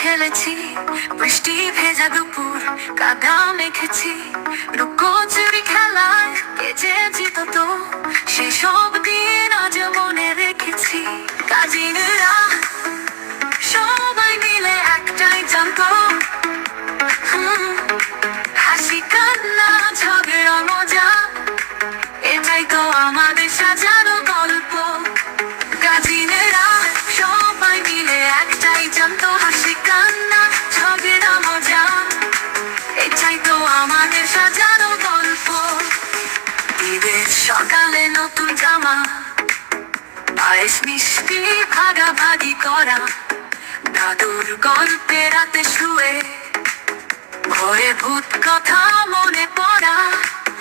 খেলেছি, বৃষ্টি ভেজা দুপুর, কাদা মেখেছি। লুকো চুরি খেলায় সেসব আজ মনে রেখেছি। কাজিনরা সবাই মিলে একটাই জানতো। হাসি কান্না, ঝগড়া, মজা, এটাই তো আমাদের সাজানো সকালে নতুন জামা পায়েস মিষ্টি ভাগাভাগি করা দাদুর গল্পে রাতে শুয়ে ভয়ে ভূত কথা